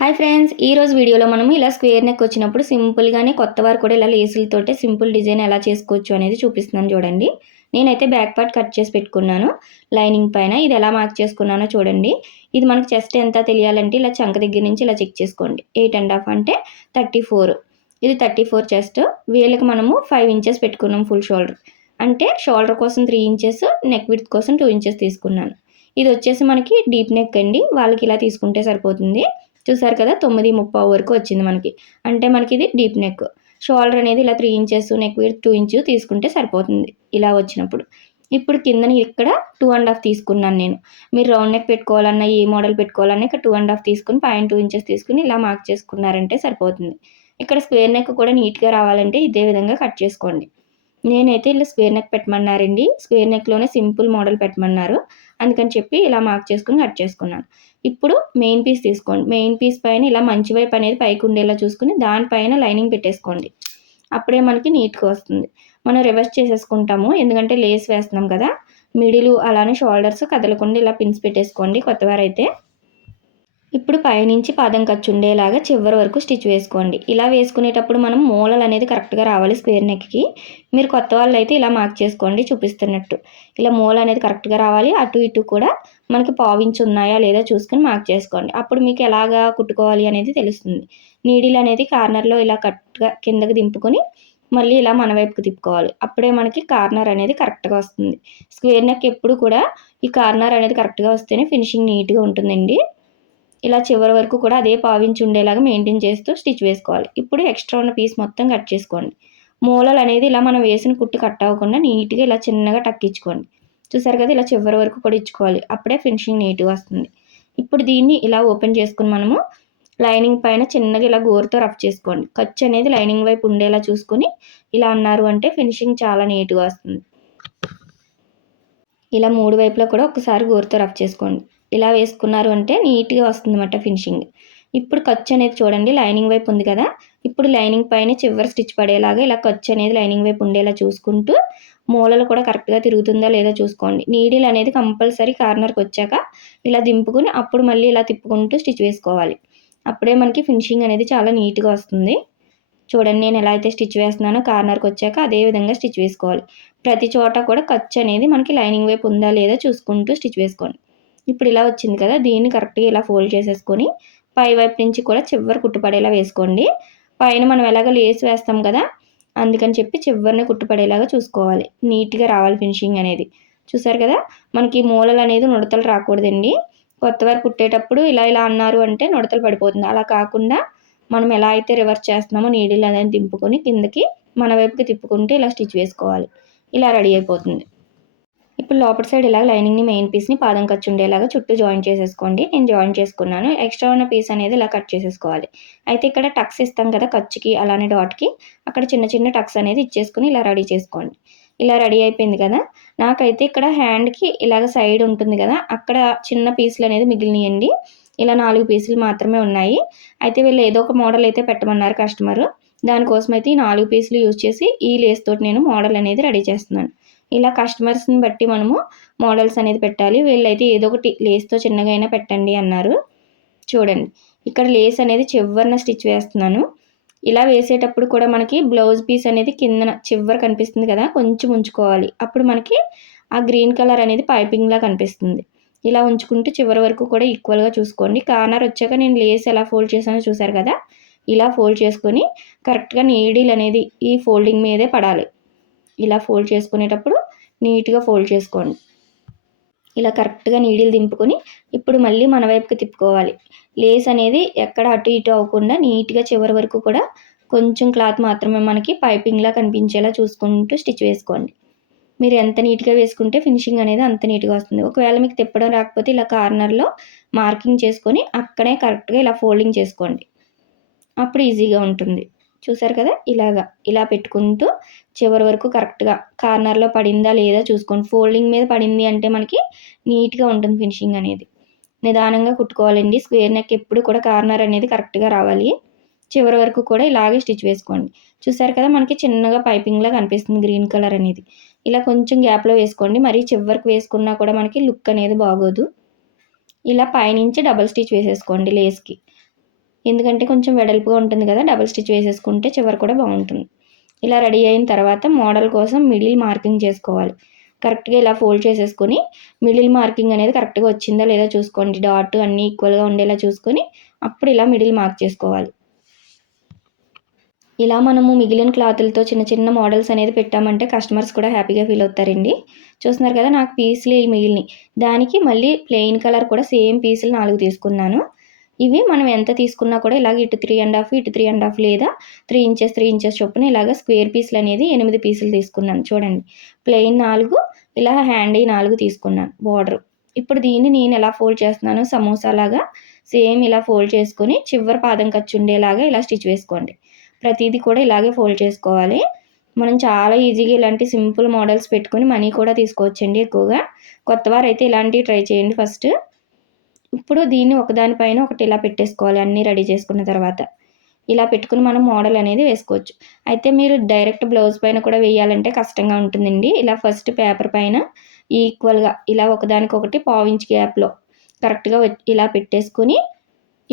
Hi friends, ఈరోజు వీడియోలో మనం ఇలా స్క్వేర్ నెక్ వచ్చినప్పుడు సింపుల్గానే కొత్త వారు కూడా ఇలా లేసులతోటే సింపుల్ డిజైన్ ఎలా చేసుకోవచ్చు అనేది చూపిస్తున్నాను చూడండి. నేనైతే బ్యాక్ పార్ట్ కట్ చేసి పెట్టుకున్నాను లైనింగ్ పైన. ఇది ఎలా మార్క్ చేసుకున్నానో చూడండి. ఇది మనకి చెస్ట్ ఎంత తెలియాలంటే ఇలా చంక దగ్గర నుంచి ఇలా చెక్ చేసుకోండి. 8.5 అంటే 34. ఇది 34 చెస్ట్. వీళ్ళకి మనము 5 ఇంచెస్ పెట్టుకున్నాం ఫుల్ షోల్డర్. అంటే షోల్డర్ కోసం 3 ఇంచెస్, నెక్ విడ్త్ కోసం 2 ఇంచెస్ తీసుకున్నాను. ఇది వచ్చేసి మనకి డీప్ నెక్ అండి. వాళ్ళకి ఇలా తీసుకుంటే సరిపోతుంది. చూసారు కదా, 9:30 వరకు వచ్చింది మనకి. అంటే మనకి ఇది డీప్ నెక్. షోల్డర్ అనేది ఇలా 3 ఇంచెస్, నెక్ విడ్త్ 2 ఇంచు తీసుకుంటే సరిపోతుంది ఇలా వచ్చినప్పుడు. ఇప్పుడు కిందని ఇక్కడ 2.5 తీసుకున్నాను నేను. మీరు రౌండ్ నెక్ పెట్టుకోవాలన్నా, ఏ మోడల్ పెట్టుకోవాలన్నా ఇక్కడ 2.5 తీసుకుని పైన 2 ఇంచెస్ తీసుకుని ఇలా మార్క్ చేసుకున్నారంటే సరిపోతుంది. ఇక్కడ స్క్వేర్ నెక్ కూడా నీట్గా రావాలంటే ఇదే విధంగా కట్ చేసుకోండి. నేనైతే ఇలా స్క్వేర్ నెక్ పెట్టమన్నారండి. స్క్వేర్ నెక్లోనే సింపుల్ మోడల్ పెట్టమన్నారు. అందుకని చెప్పి ఇలా మార్క్ చేసుకుని కట్ చేసుకున్నాను. ఇప్పుడు మెయిన్ పీస్ తీసుకోండి. మెయిన్ పీస్ పైన ఇలా మంచి వైపు అనేది పైకి ఉండేలా చూసుకుని దానిపైన లైనింగ్ పెట్టేసుకోండి. అప్పుడే మనకి నీట్గా వస్తుంది. మనం రివర్స్ చేసేసుకుంటాము, ఎందుకంటే లేస్ వేస్తున్నాం కదా. మిడిలు అలానే షోల్డర్స్ కదలకుండా ఇలా పిన్స్ పెట్టేసుకోండి కొత్తవారైతే. ఇప్పుడు పైనుంచి పాదం ఖర్చు ఉండేలాగా చివరి వరకు స్టిచ్ వేసుకోండి. ఇలా వేసుకునేటప్పుడు మనం మూలలు అనేది కరెక్ట్గా రావాలి స్క్వేర్ నెక్కి. మీరు కొత్త వాళ్ళు అయితే ఇలా మార్క్ చేసుకోండి చూపిస్తున్నట్టు. ఇలా మూల అనేది కరెక్ట్గా రావాలి. అటు ఇటు కూడా మనకి పావించి ఉన్నాయా లేదా చూసుకొని మార్క్ చేసుకోండి. అప్పుడు మీకు ఎలాగా కుట్టుకోవాలి అనేది తెలుస్తుంది. నీడిల్ అనేది కార్నర్లో ఇలా కరెక్ట్గా కిందకి దింపుకొని మళ్ళీ ఇలా మన వైపుకి తిప్పుకోవాలి. అప్పుడే మనకి కార్నర్ అనేది కరెక్ట్గా వస్తుంది. స్క్వేర్ నెక్ ఎప్పుడు కూడా ఈ కార్నర్ అనేది కరెక్ట్గా వస్తేనే ఫినిషింగ్ నీట్గా ఉంటుందండి. ఇలా చివరి వరకు కూడా అదే పావించి ఉండేలాగా మెయింటైన్ చేస్తూ స్టిచ్ వేసుకోవాలి. ఇప్పుడు ఎక్స్ట్రా ఉన్న పీస్ మొత్తం కట్ చేసుకోండి. మూలలు అనేది ఇలా మనం వేసిన కుట్టు కట్ అవ్వకుండా నీట్గా ఇలా చిన్నగా టక్కించుకోండి. చూసారు కదా, ఇలా చివరి వరకు కూడా ఇచ్చుకోవాలి. అప్పుడే ఫినిషింగ్ నీట్గా వస్తుంది. ఇప్పుడు దీన్ని ఇలా ఓపెన్ చేసుకుని మనము లైనింగ్ పైన చిన్నగా ఇలా గోరుతో రఫ్ చేసుకోండి. ఖర్చు అనేది లైనింగ్ వైపు ఉండేలా చూసుకొని ఇలా అన్నారు అంటే ఫినిషింగ్ చాలా నీట్గా వస్తుంది. ఇలా 3 వైపులా కూడా ఒకసారి గోరుతో రఫ్ చేసుకోండి. ఇలా వేసుకున్నారు అంటే నీట్గా వస్తుందన్నమాట ఫినిషింగ్. ఇప్పుడు ఖర్చు అనేది చూడండి, లైనింగ్ వైపు ఉంది కదా. ఇప్పుడు లైనింగ్ పైన చివరి స్టిచ్ పడేలాగా ఇలా ఖర్చు అనేది లైనింగ్ వైపు ఉండేలా చూసుకుంటూ మూలలు కూడా కరెక్ట్గా తిరుగుతుందా లేదా చూసుకోండి. నీడిల్ అనేది కంపల్సరీ కార్నర్కి వచ్చాక ఇలా దింపుకుని అప్పుడు మళ్ళీ ఇలా తిప్పుకుంటూ స్టిచ్ వేసుకోవాలి. అప్పుడే మనకి ఫినిషింగ్ అనేది చాలా నీట్గా వస్తుంది. చూడండి, నేను ఎలా అయితే స్టిచ్ వేస్తున్నానో కార్నర్కి వచ్చాక అదే విధంగా స్టిచ్ వేసుకోవాలి. ప్రతి చోట కూడా ఖర్చు అనేది మనకి లైనింగ్ వైపు ఉందా లేదా చూసుకుంటూ స్టిచ్ వేసుకోండి. ఇప్పుడు ఇలా వచ్చింది కదా, దీన్ని కరెక్ట్గా ఇలా ఫోల్డ్ చేసేసుకొని పై వైపు నుంచి కూడా చివరి కుట్టుపడేలా వేసుకోండి. పైన మనం ఎలాగ లేస్ వేస్తాం కదా, అందుకని చెప్పి చివరిని కుట్టుపడేలాగా చూసుకోవాలి. నీట్గా రావాలి ఫినిషింగ్ అనేది. చూసారు కదా, మనకి మూలలు అనేది నుడతలు రాకూడదండి. కొత్తవారు కుట్టేటప్పుడు ఇలా ఇలా అన్నారు అంటే నుడతలు పడిపోతుంది. అలా కాకుండా మనం ఎలా అయితే రివర్స్ చేస్తున్నామో నీడిల్ అనేది దింపుకొని కిందకి మన వైపుకి తిప్పుకుంటే ఇలా స్టిచ్ వేసుకోవాలి. ఇలా రెడీ అయిపోతుంది. ఇప్పుడు లోపల సైడ్ ఇలా లైనింగ్ని మెయిన్ పీస్ని పాదం ఖర్చు ఉండేలాగా చుట్టూ జాయిన్ చేసేసుకోండి. నేను జాయిన్ చేసుకున్నాను. ఎక్స్ట్రా ఉన్న పీస్ అనేది ఇలా కట్ చేసేసుకోవాలి. అయితే ఇక్కడ టక్స్ ఇస్తాం కదా ఖర్చుకి అలానే డాట్కి, అక్కడ చిన్న చిన్న టక్స్ అనేది ఇచ్చేసుకుని ఇలా రెడీ చేసుకోండి. ఇలా రెడీ అయిపోయింది కదా. నాకైతే ఇక్కడ హ్యాండ్కి ఇలాగ సైడ్ ఉంటుంది కదా, అక్కడ చిన్న పీసులు అనేది మిగిలినాయండి. ఇలా 4 పీసులు మాత్రమే ఉన్నాయి. అయితే వీళ్ళు ఏదో ఒక మోడల్ అయితే పెట్టమన్నారు కస్టమరు. దానికోసం అయితే ఈ 4 పీసులు యూజ్ చేసి ఈ లేస్ తోటి నేను మోడల్ అనేది రెడీ చేస్తున్నాను. ఇలా కస్టమర్స్ని బట్టి మనము మోడల్స్ అనేది పెట్టాలి. వీళ్ళైతే ఏదో ఒకటి లేస్తో చిన్నగా అయినా పెట్టండి అన్నారు. చూడండి, ఇక్కడ లేస్ అనేది చివరిన స్టిచ్ వేస్తున్నాను. ఇలా వేసేటప్పుడు కూడా మనకి బ్లౌజ్ పీస్ అనేది కిందన చివర కనిపిస్తుంది కదా, కొంచెం ఉంచుకోవాలి. అప్పుడు మనకి ఆ గ్రీన్ కలర్ అనేది పైపింగ్లా కనిపిస్తుంది. ఇలా ఉంచుకుంటూ చివరి వరకు కూడా ఈక్వల్గా చూసుకోండి. కార్నర్ వచ్చాక నేను లేస్ ఎలా ఫోల్డ్ చేశానో చూసారు కదా, ఇలా ఫోల్డ్ చేసుకొని కరెక్ట్గా నీడిల్ అనేది ఈ ఫోల్డింగ్ మీదే పడాలి. ఇలా ఫోల్డ్ చేసుకునేటప్పుడు నీట్గా ఫోల్డ్ చేసుకోండి. ఇలా కరెక్ట్గా నీడిల్ దింపుకొని ఇప్పుడు మళ్ళీ మన వైపుకి తిప్పుకోవాలి. లేస్ అనేది ఎక్కడ అటు ఇటు అవ్వకుండా నీట్గా చివరి వరకు కూడా కొంచెం క్లాత్ మాత్రమే మనకి పైపింగ్లా కనిపించేలా చూసుకుంటూ స్టిచ్ వేసుకోండి. మీరు ఎంత నీట్గా వేసుకుంటే ఫినిషింగ్ అనేది అంత నీట్గా వస్తుంది. ఒకవేళ మీకు తిప్పడం రాకపోతే ఇలా కార్నర్లో మార్కింగ్ చేసుకొని అక్కడే కరెక్ట్గా ఇలా ఫోల్డింగ్ చేసుకోండి. అప్పుడు ఈజీగా ఉంటుంది. చూసారు కదా, ఇలా పెట్టుకుంటూ చివరి వరకు కరెక్ట్గా కార్నర్లో పడిందా లేదా చూసుకోండి. ఫోల్డింగ్ మీద పడింది అంటే మనకి నీట్గా ఉంటుంది ఫినిషింగ్ అనేది. నిదానంగా కుట్టుకోవాలండి. స్క్వేర్ నెక్ ఎప్పుడు కూడా కార్నర్ అనేది కరెక్ట్గా రావాలి. చివరి వరకు కూడా ఇలాగే స్టిచ్ వేసుకోండి. చూసారు కదా, మనకి చిన్నగా పైపింగ్లా కనిపిస్తుంది గ్రీన్ కలర్ అనేది. ఇలా కొంచెం గ్యాప్లో వేసుకోండి. మరీ చివరికి వేసుకున్నా కూడా మనకి లుక్ అనేది బాగోదు. ఇలా పైనుంచి డబల్ స్టిచ్ వేసేసుకోండి లేస్కి. ఎందుకంటే కొంచెం వెడల్పుగా ఉంటుంది కదా, డబుల్ స్టిచ్ వేసేసుకుంటే చివరి కూడా బాగుంటుంది. ఇలా రెడీ అయిన తర్వాత మోడల్ కోసం మిడిల్ మార్కింగ్ చేసుకోవాలి. కరెక్ట్గా ఇలా ఫోల్డ్ చేసేసుకొని మిడిల్ మార్కింగ్ అనేది కరెక్ట్గా వచ్చిందా లేదా చూసుకోండి. డాట్ అన్నీ ఈక్వల్గా ఉండేలా చూసుకొని అప్పుడు ఇలా మిడిల్ మార్క్ చేసుకోవాలి. ఇలా మనము మిగిలిన క్లాతులతో చిన్న చిన్న మోడల్స్ అనేది పెట్టామంటే కస్టమర్స్ కూడా హ్యాపీగా ఫీల్ అవుతారండి. చూస్తున్నారు కదా, నాకు పీసులు మిగిలినాయి. దానికి మళ్ళీ ప్లెయిన్ కలర్ కూడా సేమ్ పీసులు 4 తీసుకున్నాను. ఇవి మనం ఎంత తీసుకున్నా కూడా ఇలాగ ఇటు 3½ ఇటు 3½ లేదా 3 ఇంచెస్ 3 ఇంచెస్ చొప్పున ఇలాగ స్క్వేర్ పీసులు అనేది 8 పీసులు తీసుకున్నాను. చూడండి, ప్లెయిన్ 4, ఇలా హ్యాండీ 4 తీసుకున్నాను బోర్డర్. ఇప్పుడు దీన్ని నేను ఎలా ఫోల్డ్ చేస్తున్నానో సమోసాలాగా సేమ్ ఇలా ఫోల్డ్ చేసుకొని చివరి పాదం ఖర్చు ఉండేలాగా ఇలా స్టిచ్ వేసుకోండి. ప్రతిదీ కూడా ఇలాగే ఫోల్డ్ చేసుకోవాలి. మనం చాలా ఈజీగా ఇలాంటి సింపుల్ మోడల్స్ పెట్టుకొని మనీ కూడా తీసుకోవచ్చండి ఎక్కువగా. కొత్తవారైతే ఇలాంటివి ట్రై చేయండి ఫస్ట్. ఇప్పుడు దీన్ని ఒకదానిపైన ఒకటి ఇలా పెట్టేసుకోవాలి అన్నీ రెడీ చేసుకున్న తర్వాత. ఇలా పెట్టుకుని మనం మోడల్ అనేది వేసుకోవచ్చు. అయితే మీరు డైరెక్ట్ బ్లౌజ్ పైన కూడా వేయాలంటే కష్టంగా ఉంటుందండి. ఇలా ఫస్ట్ పేపర్ పైన ఈక్వల్గా ఇలా ఒకదానికొకటి 1/2 ఇంచ్ గ్యాప్లో కరెక్ట్గా ఇలా పెట్టేసుకొని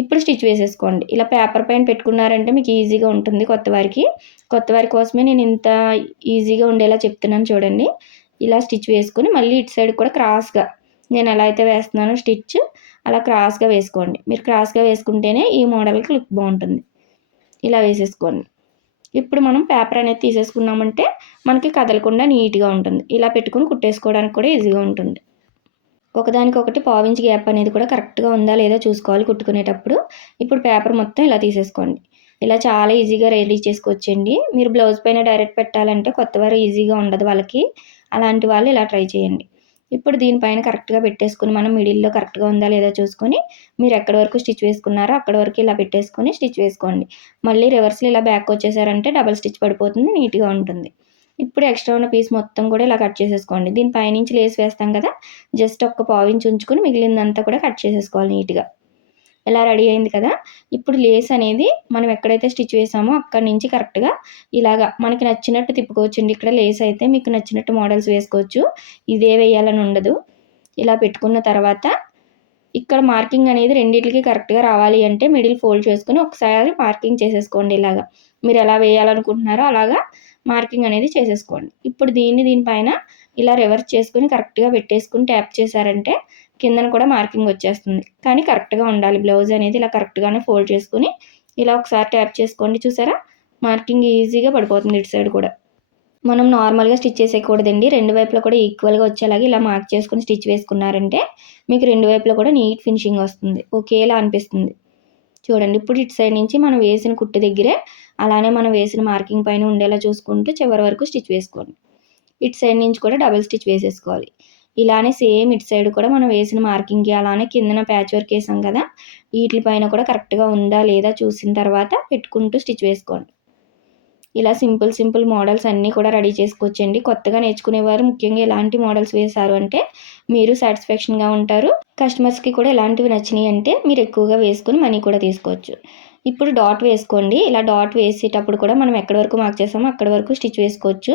ఇప్పుడు స్టిచ్ వేసేసుకోండి. ఇలా పేపర్ పైన పెట్టుకున్నారంటే మీకు ఈజీగా ఉంటుంది కొత్తవారి కోసమే నేను ఇంత ఈజీగా ఉండేలా చెప్తున్నాను చూడండి. ఇలా స్టిచ్ వేసుకొని మళ్ళీ ఇటు సైడ్ కూడా క్రాస్గా నేను ఎలా అయితే వేస్తున్నానో స్టిచ్ అలా క్రాస్గా వేసుకోండి. మీరు క్రాస్గా వేసుకుంటేనే ఈ మోడల్కి లుక్ బాగుంటుంది. ఇలా వేసేసుకోండి. ఇప్పుడు మనం పేపర్ అనేది తీసేసుకున్నామంటే మనకి కదలకుండా నీట్గా ఉంటుంది. ఇలా పెట్టుకుని కుట్టేసుకోవడానికి కూడా ఈజీగా ఉంటుంది. ఒకదానికొకటి 1/2 ఇంచ్ గ్యాప్ అనేది కూడా కరెక్ట్గా ఉందా లేదా చూసుకోవాలి కుట్టుకునేటప్పుడు. ఇప్పుడు పేపర్ మొత్తం ఇలా తీసేసుకోండి. ఇలా చాలా ఈజీగా రెడీ చేసుకోవచ్చండి. మీరు బ్లౌజ్ పైన డైరెక్ట్ పెట్టాలంటే కొత్తవారు ఈజీగా ఉండదు వాళ్ళకి. అలాంటి వాళ్ళు ఇలా ట్రై చేయండి. ఇప్పుడు దీనిపైన కరెక్ట్గా పెట్టేసుకొని మనం మిడిల్లో కరెక్ట్గా ఉందా లేదా చూసుకొని మీరు ఎక్కడి వరకు స్టిచ్ వేసుకున్నారో అక్కడి వరకు ఇలా పెట్టేసుకొని స్టిచ్ వేసుకోండి. మళ్ళీ రివర్స్లో ఇలా బ్యాక్ వచ్చేసారంటే డబల్ స్టిచ్ పడిపోతుంది, నీట్గా ఉంటుంది. ఇప్పుడు ఎక్స్ట్రా ఉన్న పీస్ మొత్తం కూడా ఇలా కట్ చేసేసుకోండి. దీని పైనుంచి లేస్ వేస్తాం కదా, జస్ట్ ఒక 1/2 ఇంచ్ ఉంచుకొని మిగిలిందంతా కూడా కట్ చేసేసుకోవాలి నీట్గా. ఇలా రెడీ అయింది కదా, ఇప్పుడు లేస్ అనేది మనం ఎక్కడైతే స్టిచ్ వేసామో అక్కడి నుంచి కరెక్ట్గా ఇలాగా మనకి నచ్చినట్టు తిప్పుకోవచ్చండి. ఇక్కడ లేస్ అయితే మీకు నచ్చినట్టు మోడల్స్ వేసుకోవచ్చు, ఇదే వేయాలని ఉండదు. ఇలా పెట్టుకున్న తర్వాత ఇక్కడ మార్కింగ్ అనేది రెండిట్లకి కరెక్ట్గా రావాలి అంటే మిడిల్ ఫోల్డ్ చేసుకొని ఒకసారి మార్కింగ్ చేసేసుకోండి. ఇలాగా మీరు ఎలా వేయాలనుకుంటున్నారో అలాగా మార్కింగ్ అనేది చేసేసుకోండి. ఇప్పుడు దీనిపైన ఇలా రివర్స్ చేసుకొని కరెక్ట్గా పెట్టేసుకుని ట్యాప్ చేశారంటే కిందన కూడా మార్కింగ్ వచ్చేస్తుంది. కానీ కరెక్ట్గా ఉండాలి. బ్లౌజ్ అనేది ఇలా కరెక్ట్గానే ఫోల్డ్ చేసుకుని ఇలా ఒకసారి ట్యాప్ చేసుకోండి. చూసారా, మార్కింగ్ ఈజీగా పడిపోతుంది ఇటు సైడ్ కూడా. మనం నార్మల్గా స్టిచ్ చేసేయకూడదండి. రెండు వైపులా కూడా ఈక్వల్గా వచ్చేలాగా ఇలా మార్క్ చేసుకుని స్టిచ్ వేసుకున్నారంటే మీకు రెండు వైపులా కూడా నీట్ ఫినిషింగ్ వస్తుంది, ఒకేలా అనిపిస్తుంది. చూడండి, ఇప్పుడు ఇటు సైడ్ నుంచి మనం వేసిన కుట్టు దగ్గరే అలానే మనం వేసిన మార్కింగ్ పైన ఉండేలా చూసుకుంటూ చివరి వరకు స్టిచ్ వేసుకోండి. ఇటు సైడ్ నుంచి కూడా డబుల్ స్టిచ్ వేసేసుకోవాలి. ఇలానే సేమ్ ఇటు సైడ్ కూడా మనం వేసిన మార్కింగ్కి అలానే కిందన ప్యాచ్ వర్క్ వేసాం కదా, వీటిపైన కూడా కరెక్ట్గా ఉందా లేదా చూసిన తర్వాత పెట్టుకుంటూ స్టిచ్ వేసుకోండి. ఇలా సింపుల్ మోడల్స్ అన్నీ కూడా రెడీ చేసుకోవచ్చండి. కొత్తగా నేర్చుకునేవారు ముఖ్యంగా ఇలాంటి మోడల్స్ వేశారు అంటే మీరు సాటిస్ఫాక్షన్గా ఉంటారు. కస్టమర్స్కి కూడా ఇలాంటివి నచ్చినాయి అంటే మీరు ఎక్కువగా వేసుకొని మనీ కూడా తీసుకోవచ్చు. ఇప్పుడు డాట్ వేసుకోండి. ఇలా డాట్ వేసేటప్పుడు కూడా మనం ఎక్కడి వరకు మార్క్ చేసామో అక్కడి వరకు స్టిచ్ వేసుకోవచ్చు.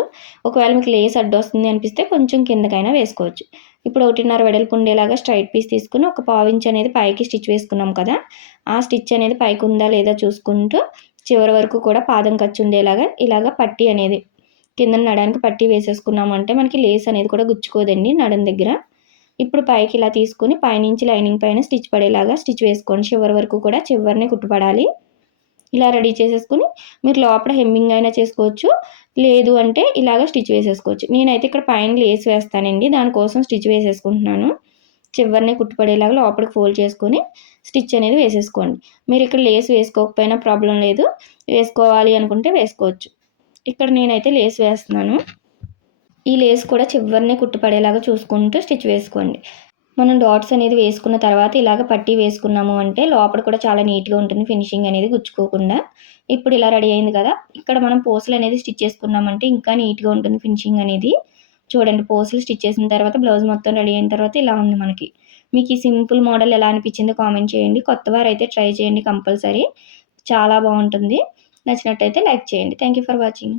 ఒకవేళ మీకు లేస్ అడ్డొస్తుంది అనిపిస్తే కొంచెం కిందకైనా వేసుకోవచ్చు. ఇప్పుడు 1.5 వెడల్పు ఉండేలాగా స్ట్రైట్ పీస్ తీసుకుని ఒక 1/2 ఇంచ్ అనేది పైకి స్టిచ్ వేసుకున్నాం కదా, ఆ స్టిచ్ అనేది పైకి ఉందా లేదా చూసుకుంటూ చివరి వరకు కూడా పాదం ఖర్చు ఉండేలాగా ఇలాగ పట్టీ అనేది కింద నడానికి పట్టీ వేసేసుకున్నామంటే మనకి లేస్ అనేది కూడా గుచ్చుకోదండి నడుం దగ్గర. ఇప్పుడు పైకి ఇలా తీసుకొని పైనుంచి లైనింగ్ పైన స్టిచ్ పడేలాగా స్టిచ్ వేసుకోండి. చివరి వరకు కూడా చివరినే కుట్టుపడాలి. ఇలా రెడీ చేసేసుకుని మీరు లోపల హెమ్మింగ్ అయినా చేసుకోవచ్చు, లేదు అంటే ఇలాగ స్టిచ్ వేసేసుకోవచ్చు. నేనైతే ఇక్కడ పైన లేస్ వేస్తానండి, దానికోసం స్టిచ్ వేసేసుకుంటున్నాను. చివరినే కుట్టుపడేలాగా లోపలికి ఫోల్డ్ చేసుకొని స్టిచ్ అనేది వేసేసుకోండి. మీరు ఇక్కడ లేస్ వేసుకోకపోయినా ప్రాబ్లం లేదు, వేసుకోవాలి అనుకుంటే వేసుకోవచ్చు. ఇక్కడ నేనైతే లేస్ వేస్తున్నాను. ఈ లేస్ కూడా చివరినే కుట్టుపడేలాగా చూసుకుంటూ స్టిచ్ వేసుకోండి. మనం డాట్స్ అనేది వేసుకున్న తర్వాత ఇలాగ పట్టీ వేసుకున్నాము అంటే లోపల కూడా చాలా నీట్గా ఉంటుంది, ఫినిషింగ్ అనేది గుచ్చుకోకుండా. ఇప్పుడు ఇలా రెడీ అయింది కదా, ఇక్కడ మనం పోసులు అనేది స్టిచ్ చేసుకున్నామంటే ఇంకా నీట్గా ఉంటుంది ఫినిషింగ్ అనేది. చూడండి, పోసులు స్టిచ్ చేసిన తర్వాత బ్లౌజ్ మొత్తం రెడీ అయిన తర్వాత ఇలా ఉంది మనకి. మీకు ఈ సింపుల్ మోడల్ ఎలా అనిపించిందో కామెంట్ చేయండి. కొత్తవారు అయితే ట్రై చేయండి కంపల్సరీ, చాలా బాగుంటుంది. నచ్చినట్టయితే లైక్ చేయండి. Thank you for watching.